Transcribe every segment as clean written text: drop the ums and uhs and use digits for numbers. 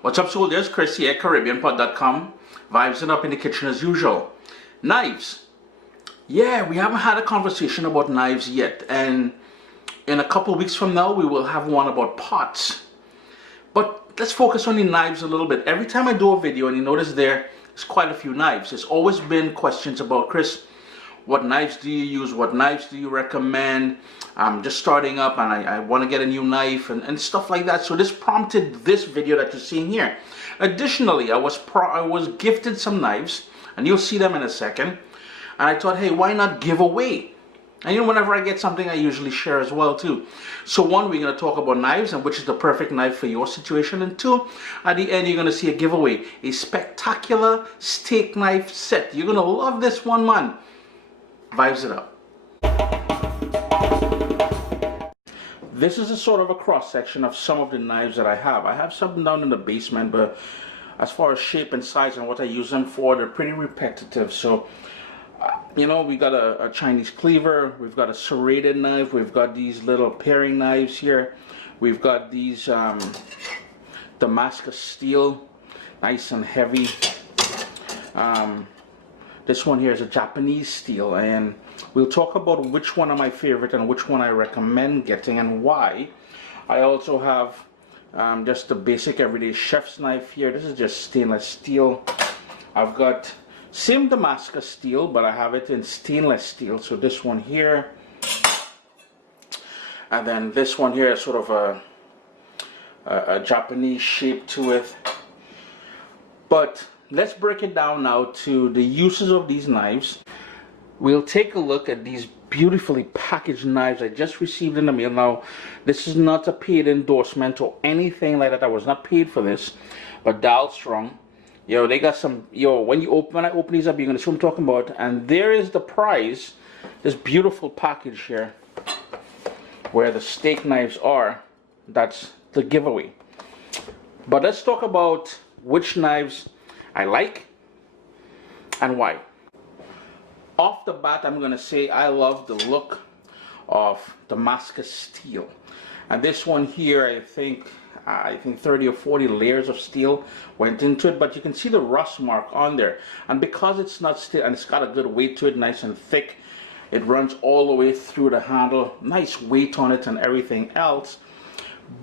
What's up, soldiers? Chris here, CaribbeanPod.com. Vibes up in the kitchen as usual. Knives. Yeah, we haven't had a conversation about knives yet, and in a couple of weeks from now, we will have one about pots. But let's focus on the knives a little bit. Every time I do a video, and you notice there's quite a few knives. There's always been questions about, Chris, what knives do you use? What knives do you recommend? I'm just starting up and I want to get a new knife and stuff like that. So this prompted this video that you're seeing here. Additionally, I was gifted some knives, and you'll see them in a second. And I thought, hey, why not give away? And you know, whenever I get something, I usually share as well too. So one, we're going to talk about knives and which is the perfect knife for your situation. And two, at the end, you're going to see a giveaway, a spectacular steak knife set. You're going to love this one, man. Vibes it up. This is a sort of a cross section of some of the knives that I have. I have some down in the basement, but as far as shape and size and what I use them for, they're pretty repetitive. So, you know, we got a Chinese cleaver, we've got a serrated knife, we've got these little paring knives here, we've got these Damascus steel, nice and heavy. This one here is a Japanese steel, and we'll talk about which one are my favorite and which one I recommend getting and why. I also have just the basic everyday chef's knife here. This is just stainless steel. I've got same Damascus steel, but I have it in stainless steel. So this one here, and then this one here is sort of a Japanese shape to it. But let's break it down now to the uses of these knives. We'll take a look at these beautifully packaged knives I just received in the mail. Now, this is not a paid endorsement or anything like that. I was not paid for this. But Dalstrong, yo, they got some, yo, when I open these up, you're going to see what I'm talking about. And there is the prize, this beautiful package here, where the steak knives are. That's the giveaway. But let's talk about which knives I like and why. Off the bat, I'm going to say I love the look of Damascus steel. And this one here, I think 30 or 40 layers of steel went into it, but you can see the rust mark on there. And because it's not steel and it's got a good weight to it, nice and thick, it runs all the way through the handle, nice weight on it and everything else.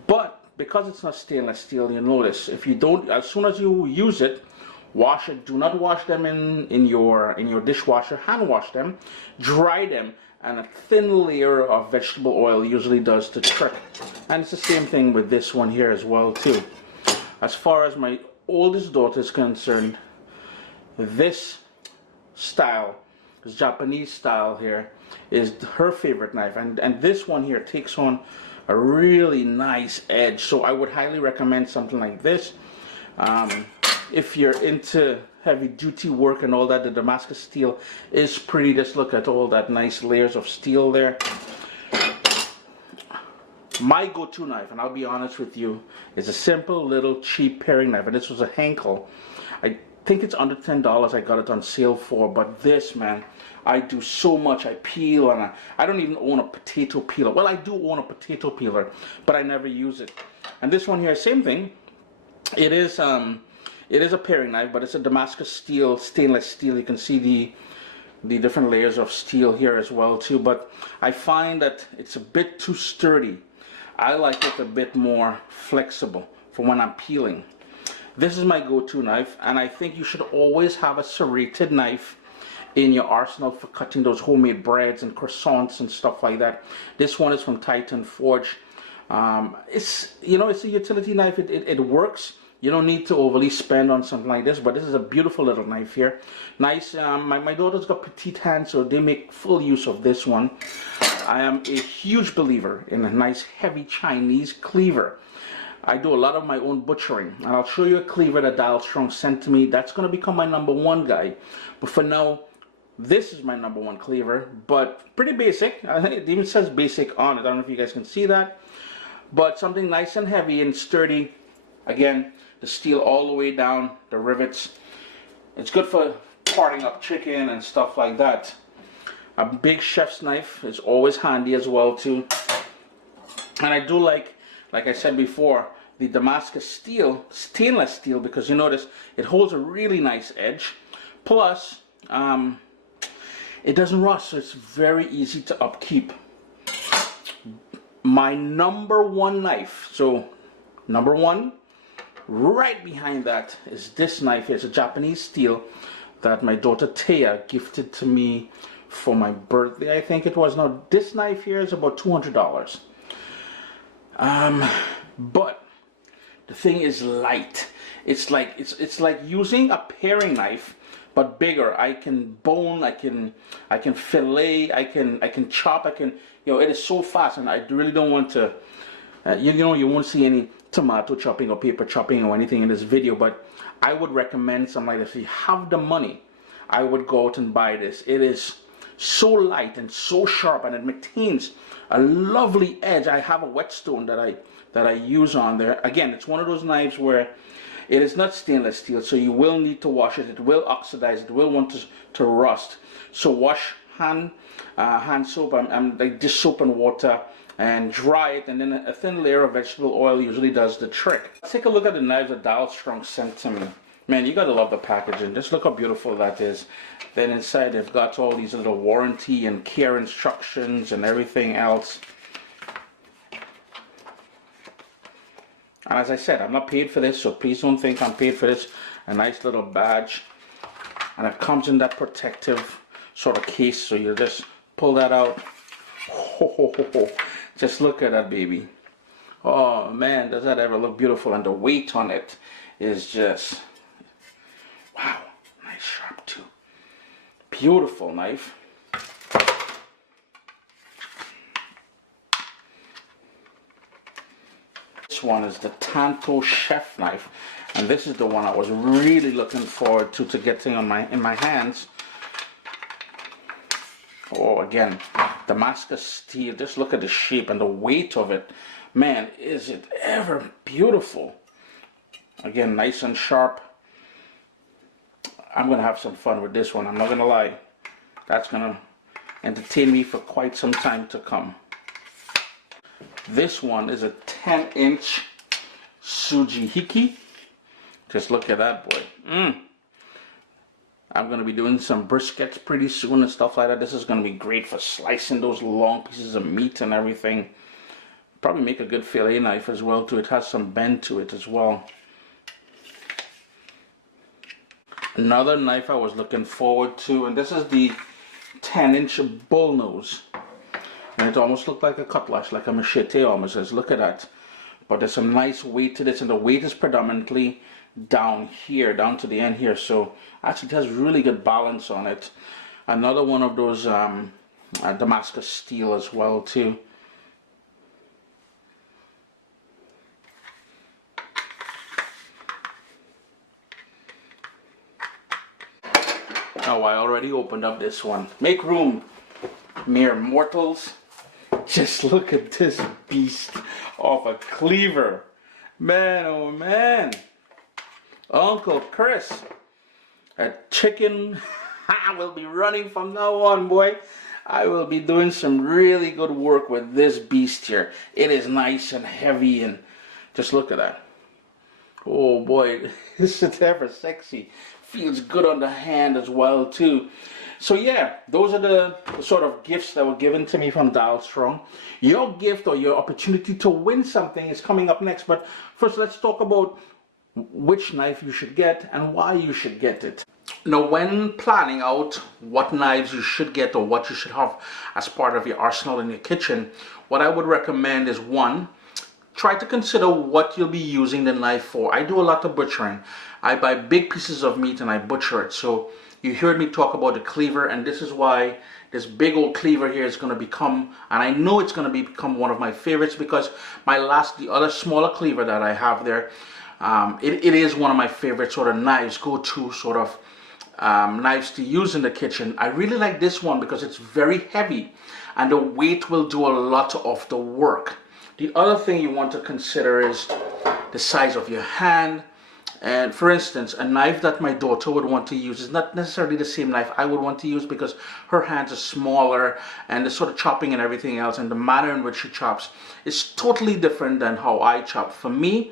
But because it's not stainless steel, you notice if you don't, as soon as you use it, wash it. Do not wash them in your dishwasher. Hand wash them, dry them, and a thin layer of vegetable oil usually does the trick. And it's the same thing with this one here as well too. As far as my oldest daughter is concerned, this style, this Japanese style here, is her favorite knife, and this one here takes on a really nice edge. So I would highly recommend something like this. If you're into heavy duty work and all that, the Damascus steel is pretty. Just look at all that nice layers of steel there. My go-to knife, and I'll be honest with you, is a simple little cheap paring knife, and this was a Henkel. I think it's under $10 I got it on sale for, but this, man, I do so much. I peel, and I don't even own a potato peeler. Well, I do own a potato peeler, but I never use it. And this one here, same thing. It is a paring knife, but it's a Damascus steel, stainless steel. You can see the different layers of steel here as well too, but I find that it's a bit too sturdy. I like it a bit more flexible for when I'm peeling. This is my go-to knife, and I think you should always have a serrated knife in your arsenal for cutting those homemade breads and croissants and stuff like that. This one is from Titan Forge. It's, you know, it's a utility knife. It works. You don't need to overly spend on something like this, but this is a beautiful little knife here. Nice. My daughter's got petite hands, so they make full use of this one. I am a huge believer in a nice heavy Chinese cleaver. I do a lot of my own butchering, and I'll show you a cleaver that Dalstrong sent to me. That's going to become my #1 guy. But for now, this is my #1 cleaver, but pretty basic. I think it even says basic on it. I don't know if you guys can see that, but something nice and heavy and sturdy. Again, the steel all the way down, the rivets. It's good for parting up chicken and stuff like that. A big chef's knife is always handy as well too. And I do like I said before, the Damascus steel, stainless steel, because you notice it holds a really nice edge. Plus, it doesn't rust, so it's very easy to upkeep. My number one knife, so number one, right behind that is this knife here. It's a Japanese steel that my daughter Taya gifted to me for my birthday, I think it was. Now, this knife here is about $200. But the thing is light. It's like using a paring knife, but bigger. I can bone, I can fillet, I can chop, it is so fast, and I really don't want to, you won't see any tomato chopping or paper chopping or anything in this video, but I would recommend something like this. If you have the money, I would go out and buy this. It is so light and so sharp, and it maintains a lovely edge. I have a whetstone that I use on there. Again, it's one of those knives where it is not stainless steel, so you will need to wash it. It will oxidize. It will want to rust. So wash hand soap, like dish soap and water, and dry it, and then a thin layer of vegetable oil usually does the trick. Let's take a look at the knives that Dalstrong sent to me. Man, you gotta love the packaging. Just look how beautiful that is. Then inside they've got all these little warranty and care instructions and everything else. And as I said, I'm not paid for this, so please don't think I'm paid for this. A nice little badge. And it comes in that protective sort of case, so you just pull that out. Just look at that baby. Oh man, does that ever look beautiful. And the weight on it is just, wow, nice sharp too. Beautiful knife. This one is the Tanto chef knife, and this is the one I was really looking forward to getting in my hands. Oh, again, Damascus steel. Just look at the shape and the weight of it. Man, is it ever beautiful. Again, nice and sharp. I'm gonna have some fun with this one, I'm not gonna lie. That's gonna entertain me for quite some time to come. This one is a 10-inch Sujihiki. Just look at that boy. I'm going to be doing some briskets pretty soon and stuff like that. This is going to be great for slicing those long pieces of meat and everything. Probably make a good fillet knife as well too. It has some bend to it as well. Another knife I was looking forward to, and this is the 10-inch bullnose. And it almost looked like a cutlass, like a machete almost. Says, look at that. But there's some nice weight to this, and the weight is predominantly down here, down to the end here. So actually it has really good balance on it. Another one of those Damascus steel as well too. Oh, I already opened up this one. Make room, mere mortals. Just look at this beast of a cleaver. Man, oh man. Uncle Chris, a chicken. I will be running from now on, boy. I will be doing some really good work with this beast here. It is nice and heavy, and just look at that. Oh boy, this is ever sexy. Feels good on the hand as well too. So yeah, those are the sort of gifts that were given to me from Dalstrong. Your gift or your opportunity to win something is coming up next, but first let's talk about which knife you should get and why you should get it. Now, when planning out what knives you should get or what you should have as part of your arsenal in your kitchen, what I would recommend is, one, try to consider what you'll be using the knife for. I do a lot of butchering. I buy big pieces of meat and I butcher it. So you heard me talk about the cleaver, and this is why this big old cleaver here is going to become, and I know it's going to become one of my favorites, because the other smaller cleaver that I have there, it is one of my favorite sort of knives, go-to sort of knives to use in the kitchen. I really like this one because it's very heavy and the weight will do a lot of the work. The other thing you want to consider is the size of your hand. And for instance, a knife that my daughter would want to use is not necessarily the same knife I would want to use, because her hands are smaller and the sort of chopping and everything else and the manner in which she chops is totally different than how I chop. For me,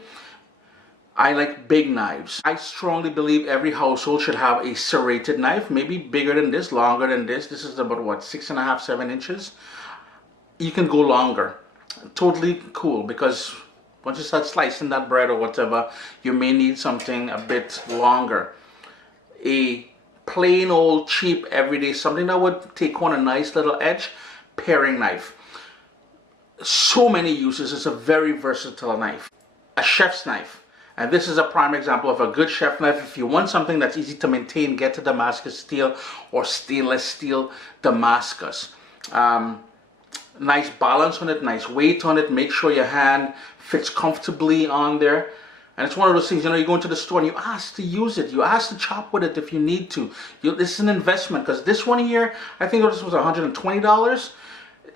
I like big knives. I strongly believe every household should have a serrated knife, maybe bigger than this, longer than this. This is about what, 6.5, 7 inches. You can go longer. Totally cool, because once you start slicing that bread or whatever, you may need something a bit longer. A plain old cheap everyday, something that would take on a nice little edge, paring knife. So many uses. It's a very versatile knife. A chef's knife. And this is a prime example of a good chef knife. If you want something that's easy to maintain, get a Damascus steel or stainless steel Damascus. Nice balance on it, nice weight on it. Make sure your hand fits comfortably on there. And it's one of those things, you know, you go into the store and you ask to use it. You ask to chop with it if you need to. This is an investment, because this one here, I think this was $120.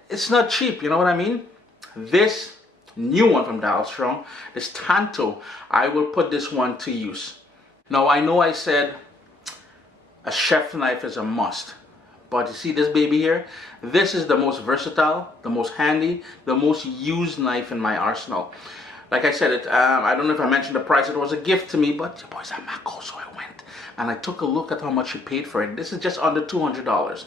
It's not cheap, you know what I mean? This new one from Dalstrong, this Tanto, I will put this one to use. Now, I know I said a chef knife is a must, but you see this baby here? This is the most versatile, the most handy, the most used knife in my arsenal. Like I said, I don't know if I mentioned the price. It was a gift to me, but your boy's at Macco, so I went and I took a look at how much he paid for it. This is just under $200.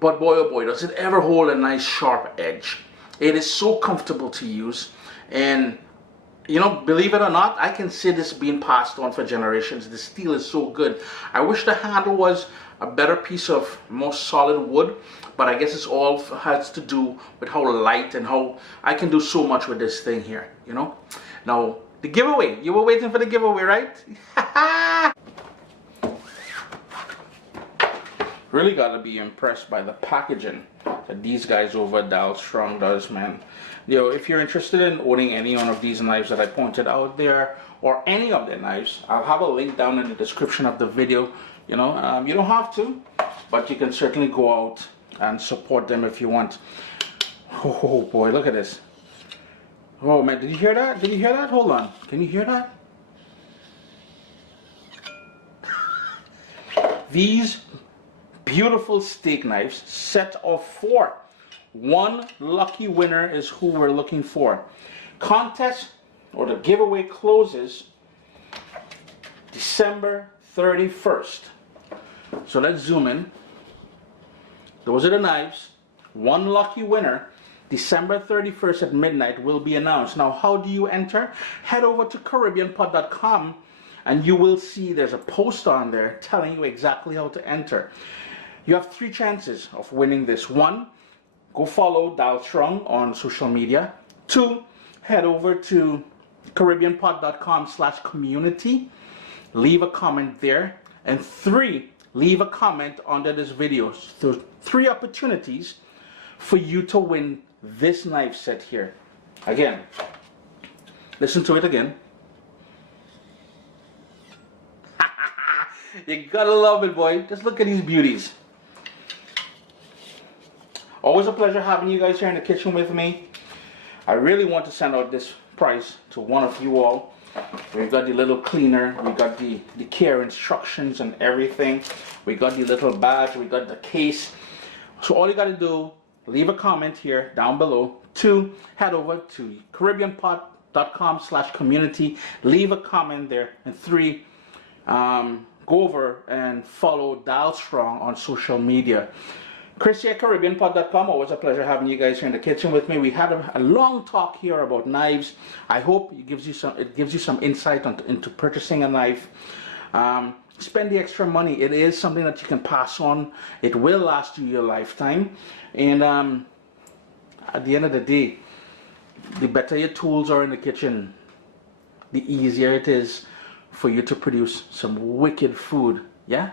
But boy, oh boy, does it ever hold a nice sharp edge. It is so comfortable to use, and you know, believe it or not, I can see this being passed on for generations. The steel is so good. I wish the handle was a better piece of more solid wood, but I guess it's all has to do with how light and how I can do so much with this thing here, you know. Now, the giveaway. You were waiting for the giveaway, right? Really got to be impressed by the packaging that these guys over at Dalstrong does, man. You know, if you're interested in owning any one of these knives that I pointed out there, or any of their knives, I'll have a link down in the description of the video. You know, you don't have to, but you can certainly go out and support them if you want. Oh boy, look at this. Oh man, did you hear that? Did you hear that? Hold on. Can you hear that? These beautiful steak knives, set of 4. One lucky winner is who we're looking for. Contest, or the giveaway, closes December 31st. So let's zoom in. Those are the knives. One lucky winner, December 31st at midnight, will be announced. Now, how do you enter? Head over to CaribbeanPod.com and you will see there's a post on there telling you exactly how to enter. You have 3 chances of winning this. 1, go follow Dalstrong on social media. 2, head over to CaribbeanPod.com/community. Leave a comment there. And 3, leave a comment under this video. So 3 opportunities for you to win this knife set here. Again, listen to it again. You gotta love it, boy. Just look at these beauties. Always a pleasure having you guys here in the kitchen with me. I really want to send out this prize to one of you all. We got the little cleaner, we got the care instructions and everything. We got the little badge, we got the case. So all you got to do, leave a comment here down below. 2, head over to CaribbeanPod.com/community. Leave a comment there. And 3, go over and follow Dalstrong on social media. Chris here at CaribbeanPod.com. Always a pleasure having you guys here in the kitchen with me. We had a long talk here about knives. I hope it gives you some insight into purchasing a knife. Spend the extra money. It is something that you can pass on. It will last you your lifetime. And at the end of the day, the better your tools are in the kitchen, the easier it is for you to produce some wicked food. Yeah?